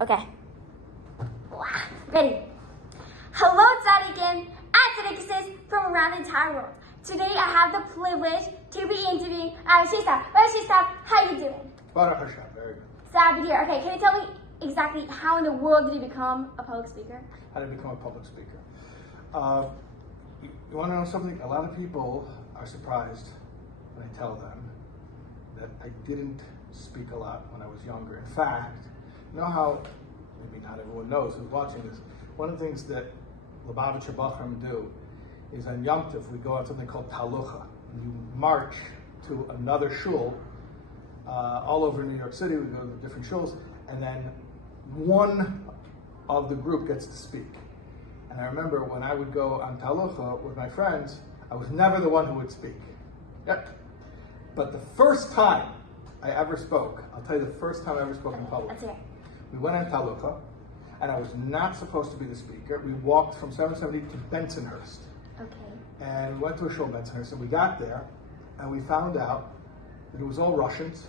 Okay. Ready. Hello, Tzadikim and Tzadikisses from around the entire world. Today I have the privilege to be interviewing Rabbi Shais Taub. Rabbi Shais Taub, how are you doing? Baruch Hashem, very good. So happy to hear. Okay, can you tell me exactly how in the world did you become a public speaker? How did I become a public speaker? You want to know something? A lot of people are surprised when I tell them that I didn't speak a lot when I was younger. In fact, you know how, maybe not everyone knows who's watching this, one of the things that Lubavitcher Bachram do is on Yom Tov, we go on something called Talucha. You march to another shul all over New York City. We go to different shuls, and then one of the group gets to speak. And I remember when I would go on Talucha with my friends, I was never the one who would speak. Yep. But the first time I ever spoke, I'll tell you the first time I ever spoke in public. That's it. We went on Talucha, and I was not supposed to be the speaker. We walked from 770 to Bensonhurst. Okay. And we went to a show in Bensonhurst, and we got there, and we found out that it was all Russians,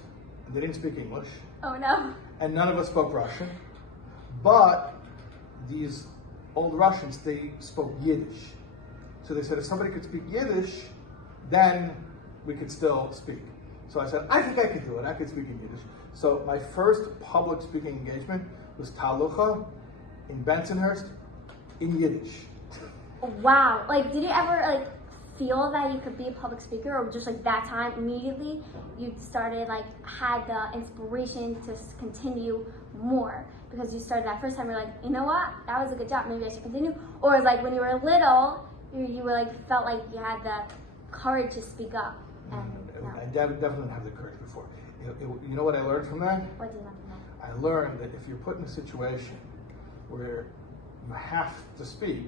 and they didn't speak English, Oh no. and none of us spoke Russian. But these old Russians, they spoke Yiddish. So they said if somebody could speak Yiddish, then we could still speak. So I said, I think I could do it. I could speak in Yiddish. So my first public speaking engagement was Talucha in Bensonhurst in Yiddish. Wow. Like, did you ever feel that you could be a public speaker, or just that time immediately you started had the inspiration to continue more because you started that first time? You're like, you know what, that was a good job, maybe I should continue. Or it was like when you were little, you were felt like you had the courage to speak up. I definitely have the courage before. You know what I learned from that? What did you learn from that? I learned that if you're put in a situation where you have to speak,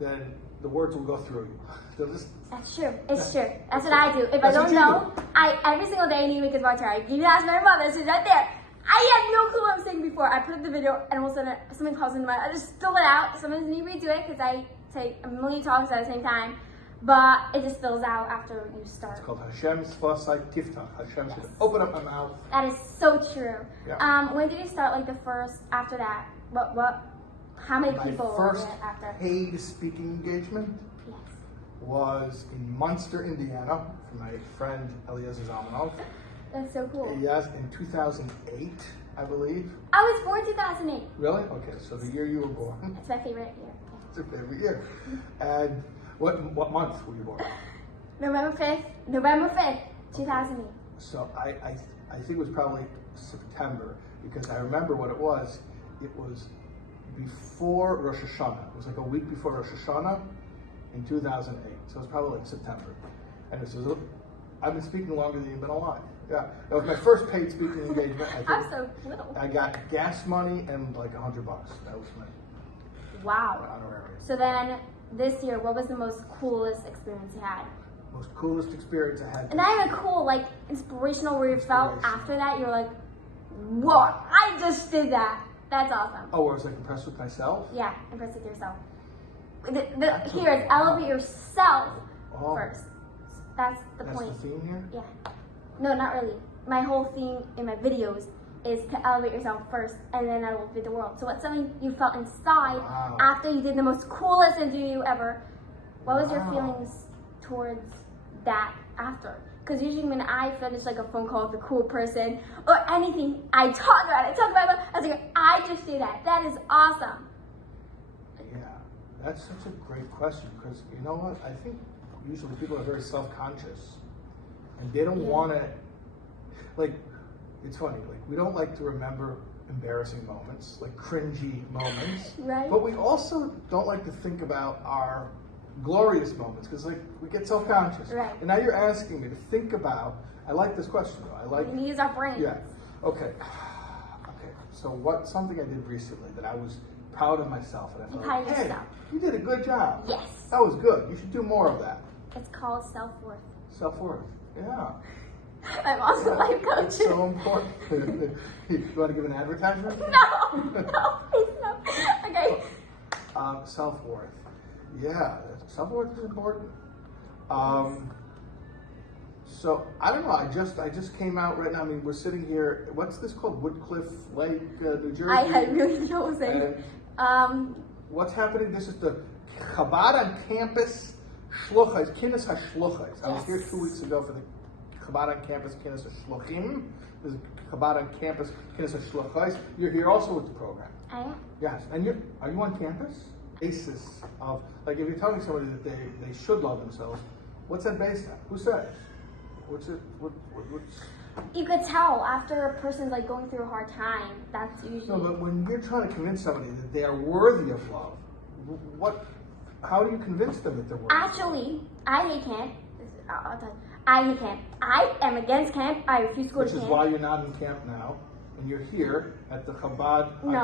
then the words will go through you. That's true. It's true. That's what I do. If I That's what don't you know, I every single day I need to make it my turn. I even ask my mother. She's right there. I had no clue what I'm saying before. I put up the video, and all of a sudden something pops into my mind. I just spill it out. Sometimes you need to redo it because I say a million talks at the same time. But it just spills out after you start. It's called Hashem's Vasai Tiftach. Hashem said, open up my mouth. That is so true. Yeah. When did you start the first after that? How many people My were first there after? paid speaking engagement Yes. was in Munster, Indiana, for my friend Eliezer Zalmanov. That's so cool. Yes, in 2008, I believe. I was born 2008. Really? Okay, so the year you were born. It's my favorite year. It's your favorite year. And what month were you born? November 5th, 2008. So I think it was probably September, because I remember what it was. It was before Rosh Hashanah. It was a week before Rosh Hashanah in 2008. So it was probably September. And it was, I've been speaking longer than you've been alive. Yeah, that was my first paid speaking engagement. I'm so little. I got gas money and $100. That was my Wow. honorarium. So then, this year, what was the most coolest experience you had? Most coolest experience I had. And not even cool, inspirational, where you felt after that, you're like, whoa, I just did that. That's awesome. Oh, I was impressed with myself? Yeah, impressed with yourself. Here, it's elevate yourself first. That's the point. That's the theme here? Yeah. No, not really. My whole theme in my videos is to elevate yourself first, and then elevate the world. So what's something you felt inside after you did the most coolest interview ever? What was your feelings towards that after? Because usually when I finish a phone call with a cool person or anything, I talk about it. I was like, I just did that. That is awesome. Yeah, that's such a great question, because you know what? I think usually people are very self-conscious, and they don't want to, it's funny, we don't like to remember embarrassing moments, cringy moments, Right. But we also don't like to think about our glorious moments, because we get self-conscious. Right. And now you're asking me to think about, I like this question though, We can use our brain. Yeah, okay, so something I did recently that I was proud of myself, and I You thought, proud of hey, yourself. you did a good job. Yes. That was good. You should do more of that. It's called self-worth. Self-worth. Yeah. I'm also a life coach. It's so important. You want to give an advertisement? No, please no. Okay. Self-worth. Yeah, self-worth is important. So I don't know. I just came out right now. I mean, we're sitting here. What's this called? Woodcliff Lake, New Jersey. I had really no say. What's happening? This is the Chabad on campus shluchos, kinus hashluchos. I was here 2 weeks ago for the Chabad on campus kinus hashluchim. This is Chabad on campus kinus hashluchos. You're here also with the program. I am. Yes, and are you on campus? Basis of, like, if you're telling somebody that they should love themselves, what's that based on? Who said? What's it? What's? You could tell after a person's like going through a hard time. That's usually. No, but when you're trying to convince somebody that they are worthy of love, how do you convince them that they're worthy? Actually, I hate camp. I'll tell you. I hate camp. I am against camp. I refuse to go to camp. Which is why you're not in camp now, and you're here at the Chabad. No.